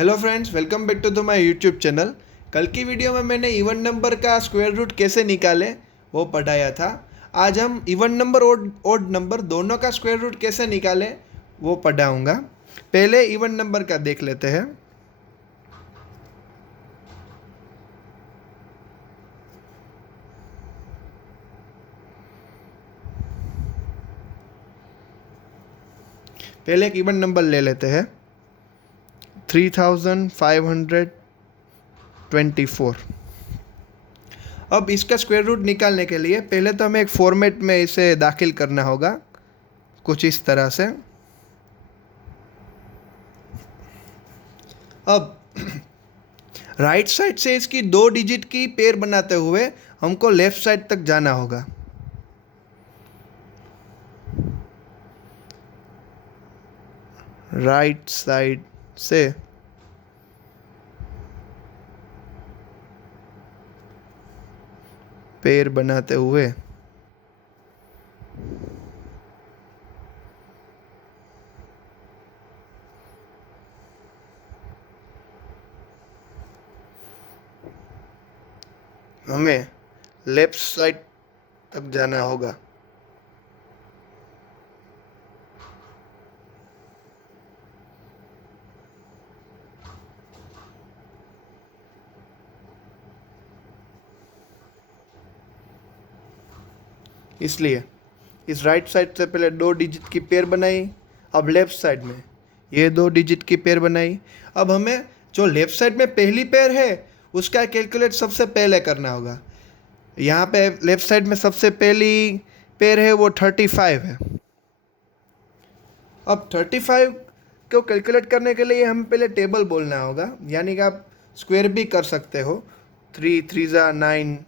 Hello friends, welcome back to my YouTube channel. कल की video में मैंने इवन नंबर का स्क्वायर रूट कैसे निकाले वो पढ़ाया था। आज हम इवन नंबर ओड नंबर दोनों का स्क्वायर रूट कैसे निकाले वो पढ़ाऊँगा। पहले इवन नंबर का देख लेते हैं। पहले एक इवन नंबर ले लेते हैं 3524। अब इसका स्क्वायर रूट निकालने के लिए पहले तो हमें एक फॉर्मेट में इसे दाखिल करना होगा, कुछ इस तरह से। अब राइट साइड से इसकी 2 डिजिट की पेयर बनाते हुए हमको लेफ्ट साइड तक जाना होगा। राइट साइड से पेयर बनाते हुए हमें लेफ्ट साइड तक जाना होगा। इसलिए इस राइट साइड से पहले 2 डिजिट की पेयर बनाई, अब लेफ्ट साइड में ये 2 डिजिट की पेयर बनाई। अब हमें जो लेफ्ट साइड में पहली पेयर है उसका कैलकुलेट सबसे पहले करना होगा। यहाँ पे लेफ्ट साइड में सबसे पहली पेयर है वो 35 है। अब 35 को कैलकुलेट करने के लिए हमें पहले टेबल बोलना होगा, यानी कि आप स्क्वायर भी कर सकते हो। 3 3 ज़ा 9,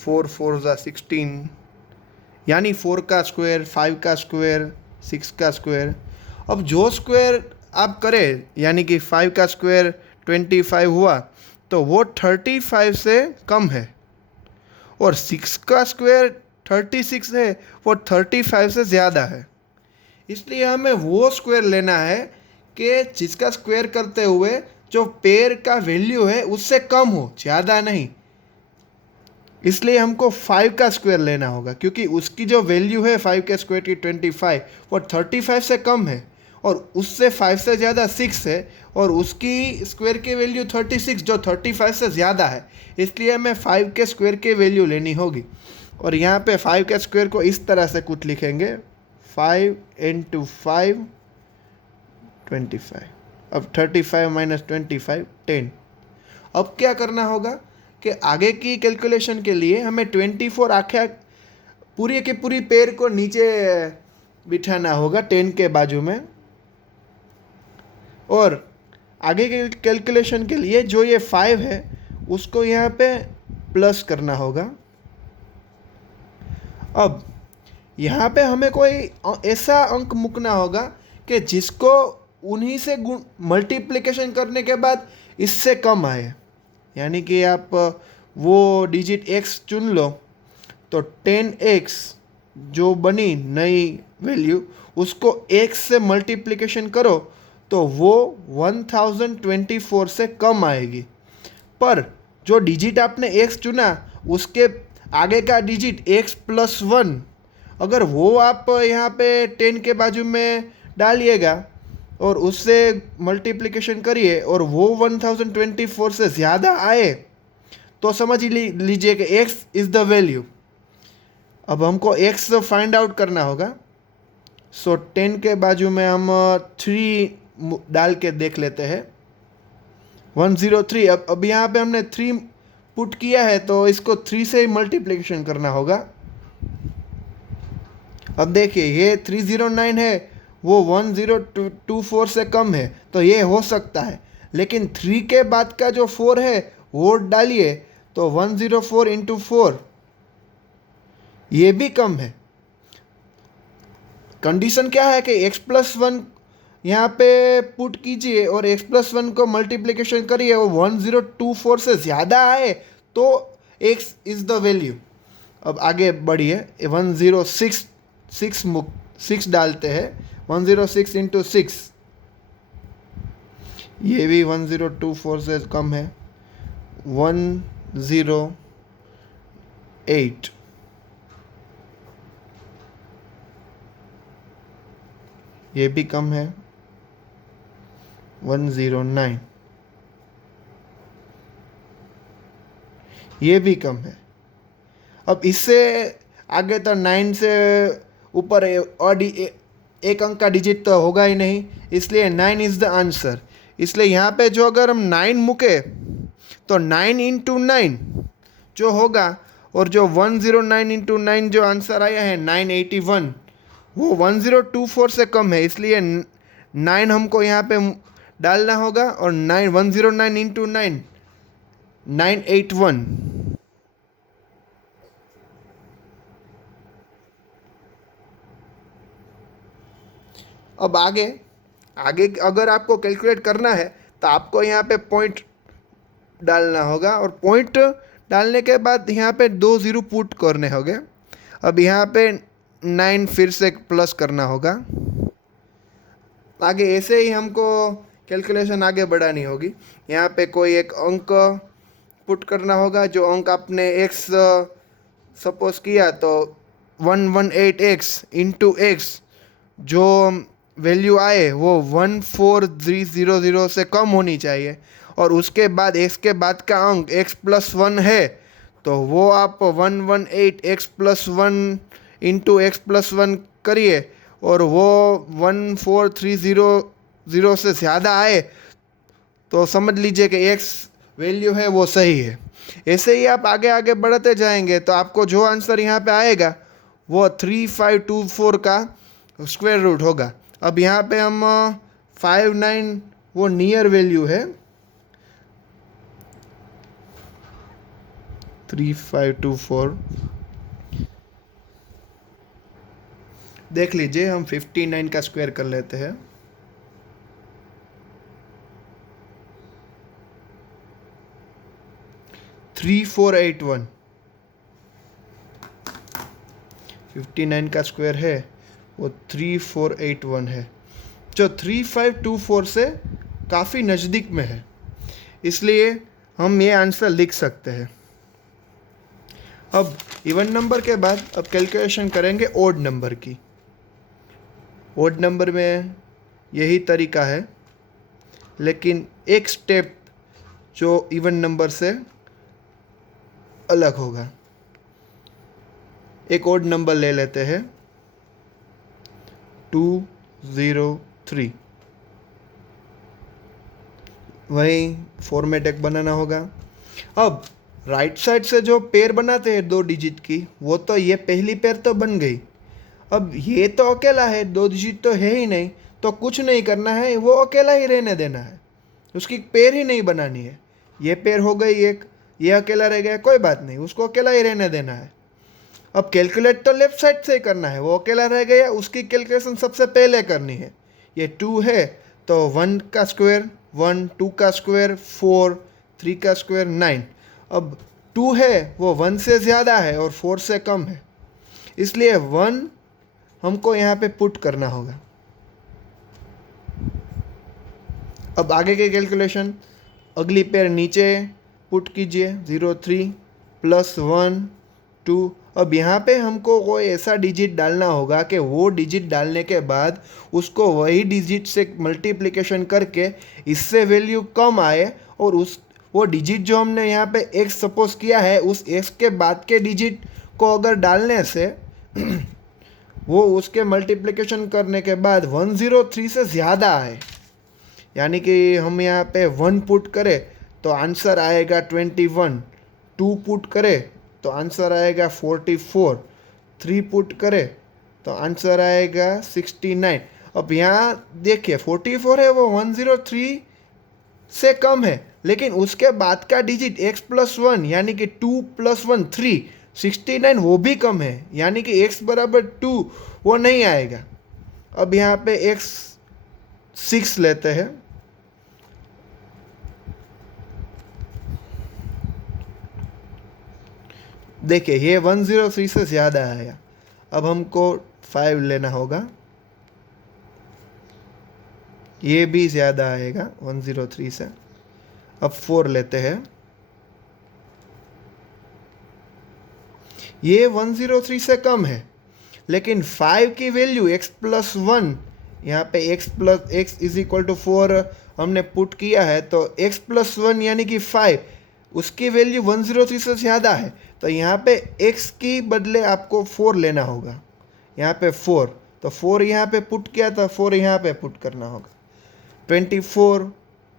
4 4 ज़ा 16, यानी 4 का स्क्वायर, 5 का स्क्वायर, 6 का स्क्वायर। अब जो स्क्वायर आप करें, यानी कि 5 का स्क्वायर 25 हुआ तो वो 35 से कम है, और 6 का स्क्वायर 36 है, वो 35 से ज़्यादा है। इसलिए हमें वो स्क्वायर लेना है कि जिसका स्क्वायर करते हुए जो पेयर का वैल्यू है उससे कम हो, ज़्यादा नहीं। इसलिए हमको 5 का स्क्वायर लेना होगा, क्योंकि उसकी जो वैल्यू है 5 के स्क्वायर की 25, वो 35 से कम है, और उससे 5 से ज़्यादा 6 है, और उसकी स्क्वायर की वैल्यू 36 जो 35 से ज़्यादा है। इसलिए हमें 5 के स्क्वायर की वैल्यू लेनी होगी। और यहाँ पे 5 के स्क्वायर को इस तरह से कुछ लिखेंगे, 5 × 5 25। अब 35 - 25 10। अब क्या करना होगा कि आगे की कैलकुलेशन के लिए हमें 24 आख्या पूरी की पूरी पेयर को नीचे बिठाना होगा 10 के बाजू में, और आगे के कैलकुलेशन के लिए जो ये 5 है उसको यहाँ पे प्लस करना होगा। अब यहाँ पे हमें कोई ऐसा अंक मुकना होगा कि जिसको उन्हीं से मल्टीप्लिकेशन करने के बाद इससे कम आए, यानी कि आप वो डिजिट x चुन लो, तो 10x जो बनी नई वैल्यू उसको x से मल्टीप्लिकेशन करो तो वो 1024 से कम आएगी। पर जो डिजिट आपने x चुना उसके आगे का डिजिट x + 1, अगर वो आप यहाँ पे 10 के बाजू में डालिएगा और उससे मल्टीप्लिकेशन करिए और वो 1024 से ज़्यादा आए तो समझ लीजिए कि x इज़ द वैल्यू। अब हमको x फाइंड आउट करना होगा। सो 10 के बाजू में हम 3 डाल के देख लेते हैं, 103। अब यहाँ पे हमने 3 पुट किया है तो इसको 3 से ही मल्टीप्लिकेशन करना होगा। अब देखिए ये 309 है, वो 1024 से कम है, तो ये हो सकता है। लेकिन 3 के बाद का जो 4 है वो डालिए तो 104 × 4, ये भी कम है। कंडीशन क्या है कि x + 1 यहाँ पे पुट कीजिए और x + 1 को मल्टीप्लिकेशन करिए, वो 1024 से ज़्यादा आए तो x इज़ द वैल्यू। अब आगे बढ़िए, 106 डालते हैं, 106 × 6, ये भी 1024 से कम है, 108, ये भी कम है, 109, ये भी कम है। अब इससे आगे तो 9 से ऊपर एक अंक का डिजिट तो होगा ही नहीं, इसलिए 9 इज़ द आंसर। इसलिए यहाँ पे जो अगर हम 9 मूके तो 9 इंटू 9 जो होगा, और जो 109 इंटू 9 जो आंसर आया है 981, वो 1024 से कम है, इसलिए 9 हमको यहाँ पे डालना होगा, और 109 इंटू 9 981। अब आगे आगे अगर आपको कैलकुलेट करना है तो आपको यहाँ पे पॉइंट डालना होगा, और पॉइंट डालने के बाद यहाँ पे 2 ज़ीरो पुट करने होंगे। अब यहाँ पे 9 फिर से प्लस करना होगा। आगे ऐसे ही हमको कैलकुलेशन आगे बढ़ानी होगी। यहाँ पे कोई एक अंक पुट करना होगा, जो अंक आपने x सपोज किया तो 118x इंटू एक्स, जो वैल्यू आए वो 14300 से कम होनी चाहिए, और उसके बाद x के बाद का अंक x प्लस 1 है, तो वो आप 118x plus 1 into x plus 1 करिए, और वो 14300 से ज़्यादा आए तो समझ लीजिए कि x वैल्यू है वो सही है। ऐसे ही आप आगे आगे बढ़ते जाएंगे तो आपको जो आंसर यहाँ पे आएगा वो 3524 का स्क्वायर रूट होगा। अब यहाँ पे हम 59 वो नियर वैल्यू है, 3524 देख लीजिए, हम 59 का स्क्वायर कर लेते हैं। थ्री 59 का स्क्वायर है वो 3481 है, जो 3524 से काफ़ी नज़दीक में है, इसलिए हम ये आंसर लिख सकते हैं। अब इवन नंबर के बाद अब कैलकुलेशन करेंगे ओड नंबर की। ओड नंबर में यही तरीका है, लेकिन एक स्टेप जो इवन नंबर से अलग होगा। एक ओड नंबर ले लेते हैं 203, वही फॉर्मेट एक बनाना होगा। अब राइट साइड से जो पेयर बनाते हैं 2 डिजिट की, वो तो ये पहली पेयर तो बन गई। अब ये तो अकेला है, 2 डिजिट तो है ही नहीं, तो कुछ नहीं करना है, वो अकेला ही रहने देना है, उसकी पेयर ही नहीं बनानी है। ये पेयर हो गई एक, ये अकेला रह गया, कोई बात नहीं, उसको अकेला ही रहने देना है। अब कैलकुलेट तो लेफ्ट साइड से ही करना है, वो अकेला रह गया, उसकी कैलकुलेशन सबसे पहले करनी है। ये 2 है तो 1 का स्क्वायर 1, 2 का स्क्वायर 4, 3 का स्क्वायर 9। अब 2 है वो 1 से ज़्यादा है और 4 से कम है, इसलिए 1 हमको यहाँ पे पुट करना होगा। अब आगे के कैलकुलेशन, अगली पेयर नीचे पुट कीजिए, 03 प्लस 1 2। अब यहाँ पे हमको कोई ऐसा डिजिट डालना होगा कि वो डिजिट डालने के बाद उसको वही डिजिट से मल्टीप्लिकेशन करके इससे वैल्यू कम आए, और वो डिजिट जो हमने यहाँ पे x सपोज किया है, उस x के बाद के डिजिट को अगर डालने से वो उसके मल्टीप्लिकेशन करने के बाद 103 से ज़्यादा आए, यानी कि हम यहाँ पे 1 पुट करें तो आंसर आएगा 21, 2 पुट करें तो आंसर आएगा 44, 3 पुट करें तो आंसर आएगा 69। अब यहाँ देखिए 44 है वो 103 से कम है, लेकिन उसके बाद का डिजिट x प्लस 1 यानी कि 2 प्लस 1 3, 69 वो भी कम है, यानी कि x बराबर 2 वो नहीं आएगा। अब यहाँ पे x 6 लेते हैं, देखिए ये 103 से ज़्यादा आया। अब हमको 5 लेना होगा, ये भी ज़्यादा आएगा 103 से। अब 4 लेते हैं, ये 103 से कम है, लेकिन 5 की वैल्यू x+1, यहाँ पे x इज इक्वल टू 4 हमने पुट किया है, तो x+1 यानी कि 5, उसकी वैल्यू 103 से ज़्यादा है, तो यहाँ पे x की बदले आपको 4 लेना होगा। यहाँ पे 4, तो 4 यहाँ पे पुट किया, तो 4 यहाँ पे पुट करना होगा। 24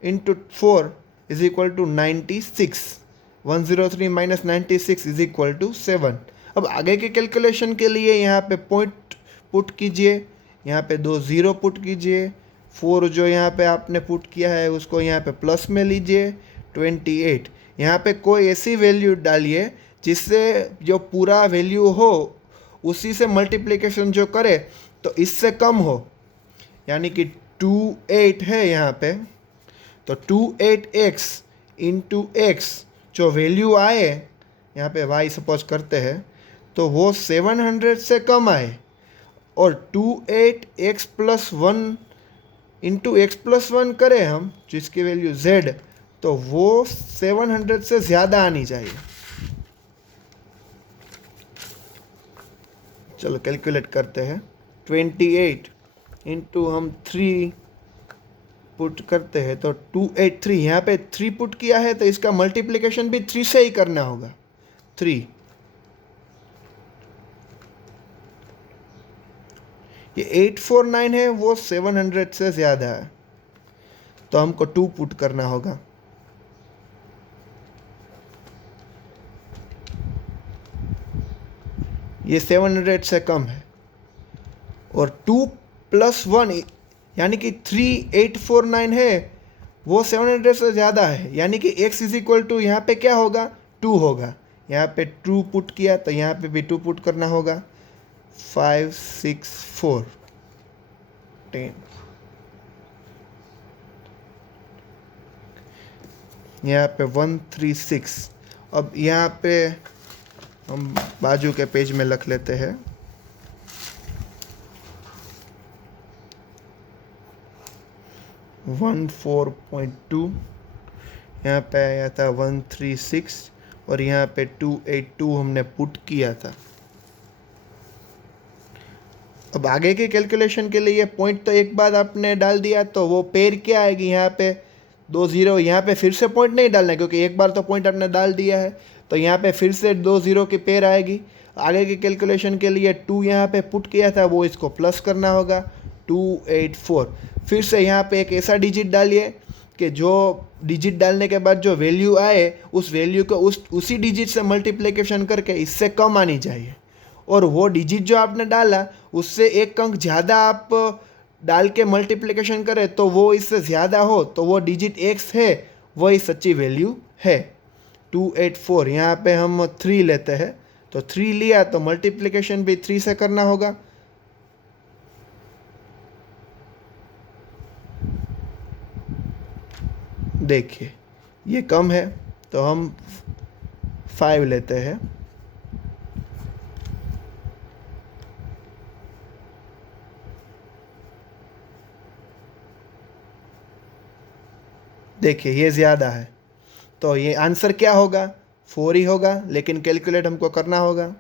into 4 is equal to 96। 103 minus 96 is equal to 7। अब आगे के कैलकुलेशन के लिए यहाँ पे पॉइंट पुट कीजिए, यहाँ पे 2 0 पुट कीजिए, 4 जो यहाँ पे आपने पुट किया है उसको यहाँ पे प्लस में लीजिए, 28। यहाँ पे कोई ऐसी वैल्यू डालिए जिससे जो पूरा वैल्यू हो उसी से मल्टीप्लिकेशन जो करे तो इससे कम हो, यानी कि 28 है यहाँ पे, तो 28x इंटू एक्स जो वैल्यू आए, यहाँ पे y सपोज करते हैं, तो वो 700 से कम आए, और 28x+1 इंटू x+1 करें हम जिसकी वैल्यू z, तो वो 700 से ज़्यादा आनी चाहिए। चलो कैलकुलेट करते हैं। 28 इंटू हम 3 पुट करते हैं तो 283, यहाँ पे 3 पुट किया है तो इसका मल्टीप्लिकेशन भी 3 से ही करना होगा। 3, ये 849 है, वो 700 से ज़्यादा है, तो हमको 2 पुट करना होगा। ये 700 से कम है, और 2+1 यानी कि 3849 है, वो 700 से ज़्यादा है, यानी कि x इज इक्वल टू यहाँ पे क्या होगा, 2 होगा। यहाँ पे 2 पुट किया तो यहाँ पे भी 2 पुट करना होगा। 5 6 4 10, यहाँ पे 136। अब यहाँ पे हम बाजू के पेज में लिख लेते हैं, वन 4.2, यहाँ पे आया था 136, और यहाँ पे 282 हमने पुट किया था। अब आगे के कैलकुलेशन के लिए पॉइंट तो एक बार आपने डाल दिया तो वो पेयर क्या आएगी, यहाँ पे 2 0, यहाँ पे फिर से पॉइंट नहीं डालना है क्योंकि एक बार तो पॉइंट आपने डाल दिया है, तो यहाँ पे फिर से 2 0 की पेयर आएगी। आगे के कैलकुलेशन के लिए 2 यहाँ पे पुट किया था, वो इसको प्लस करना होगा, 284। फिर से यहाँ पे एक ऐसा डिजिट डालिए कि जो डिजिट डालने के बाद जो वैल्यू आए उस वैल्यू को उसी डिजिट से मल्टीप्लिकेशन करके इससे कम आनी चाहिए, और वो डिजिट जो आपने डाला उससे एक अंक ज़्यादा आप डाल के मल्टीप्लिकेशन करें तो वो इससे ज़्यादा हो तो वो डिजिट x है, वही सच्ची वैल्यू है। 284, यहाँ पे हम 3 लेते हैं, तो 3 लिया तो मल्टीप्लिकेशन भी 3 से करना होगा। देखिए ये कम है तो हम 5 लेते हैं, देखिए ये ज़्यादा है, तो ये आंसर क्या होगा, 4 ही होगा, लेकिन कैलकुलेट हमको करना होगा।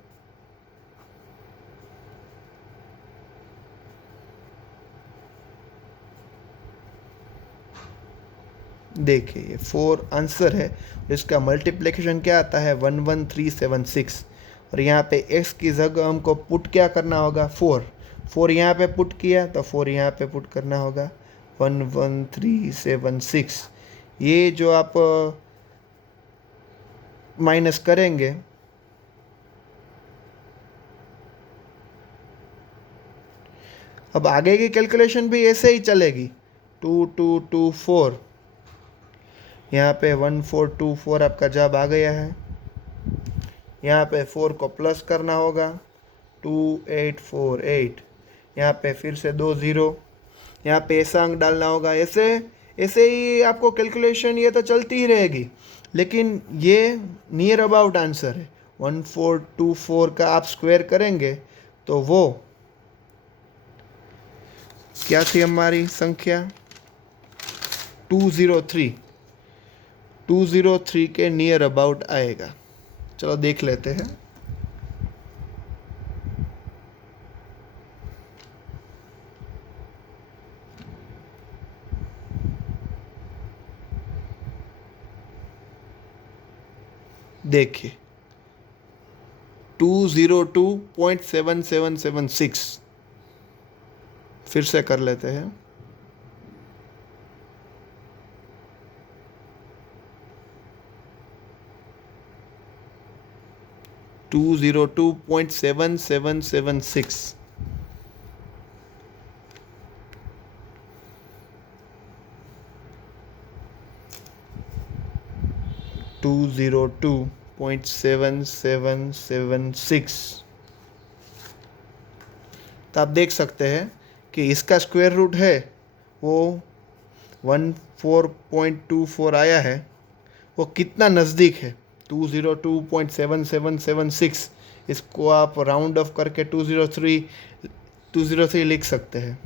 देखिए ये 4 आंसर है, इसका मल्टीप्लिकेशन क्या आता है 11376, और यहाँ पे x की जगह हमको पुट क्या करना होगा, 4 यहाँ पे पुट किया तो 4 यहाँ पे पुट करना होगा, 11376। ये जो आप माइनस करेंगे अब आगे की कैलकुलेशन भी ऐसे ही चलेगी। 2224, यहाँ पे 1424 आपका जवाब आ गया है। यहाँ पे 4 को प्लस करना होगा, 2848, यहाँ पे फिर से 2 0, यहाँ पे ऐसा अंक डालना होगा। ऐसे ही आपको कैलकुलेशन ये तो चलती ही रहेगी, लेकिन ये नियर अबाउट आंसर है। 1424 का आप स्क्वायर करेंगे तो वो क्या थी हमारी संख्या, 203 के नियर अबाउट आएगा। चलो देख लेते हैं। देखिए 202.7776 फिर से कर लेते हैं। 202.7776 202.7776। तो आप देख सकते हैं कि इसका स्क्वायर रूट है वो 14.24 आया है। वो कितना नज़दीक है 202.7776। इसको आप राउंड ऑफ करके 203 लिख सकते हैं।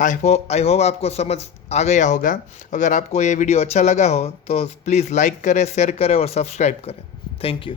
आई होप आपको समझ आ गया होगा। अगर आपको ये वीडियो अच्छा लगा हो तो प्लीज़ लाइक करें, शेयर करें और सब्सक्राइब करें। Thank you.